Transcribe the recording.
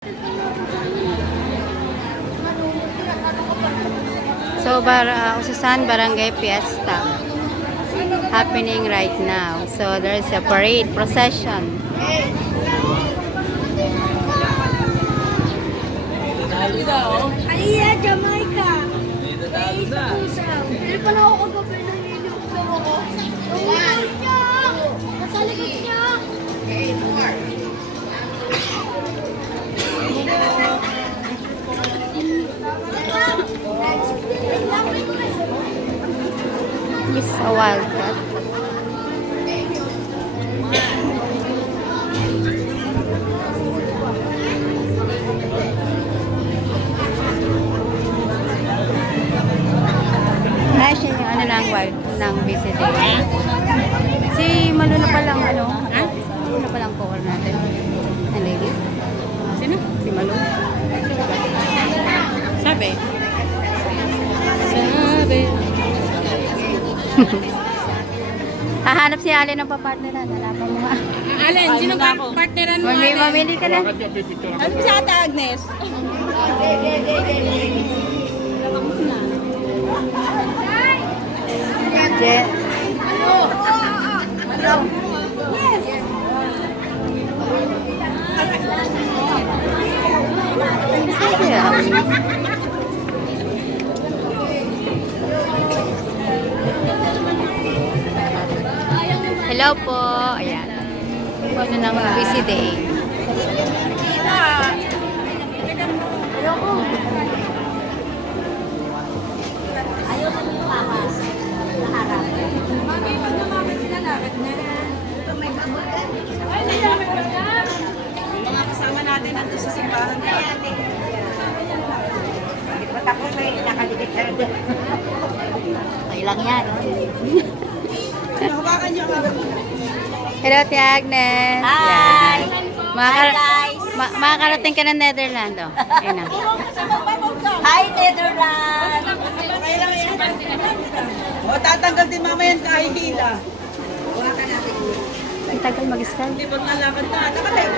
So, Ususan Barangay Fiesta happening right now. So, there's a parade, procession. Aliyah, Jamaica. May pusaw. Pero pala ako kagabi nang nilukdaw ako. Ang likod niya! Nasa likod niya! It's a wildcat. Siya yung ano ng wild ng visiting. Si Malo na palang ano? Ha? Malo na palang cover natin. Ang lady? Sino? Si Malo. Sabi. Sabi. Hahanap si Allen ng papartneran. Hanapan mo nga. Allen, sino partneran mo? Mamili ka na. Ano si Ate Agnes? Je. Hello po. Ayan. Ano nang busy day. Hello po. Ayaw na nito kakas. Naharap. Mami, pag namakit sila, lakad na. May babugan. Ay, nayaman ka na. Mga kasama natin nandun sa simbahan. Ba't ako may nakalikit ka rin? Okay lang yan. Hawakan niyo nga. Hello, Ate Agnes. Hi! Yan. Hi, guys! Makakarating ka ng Netherlands. Oh. Ayun na. Hi, Netherlands! O, tatanggal din mama yan kahihila. Ang tagal mag-start. Hindi pag nalakad na. Nakalayo.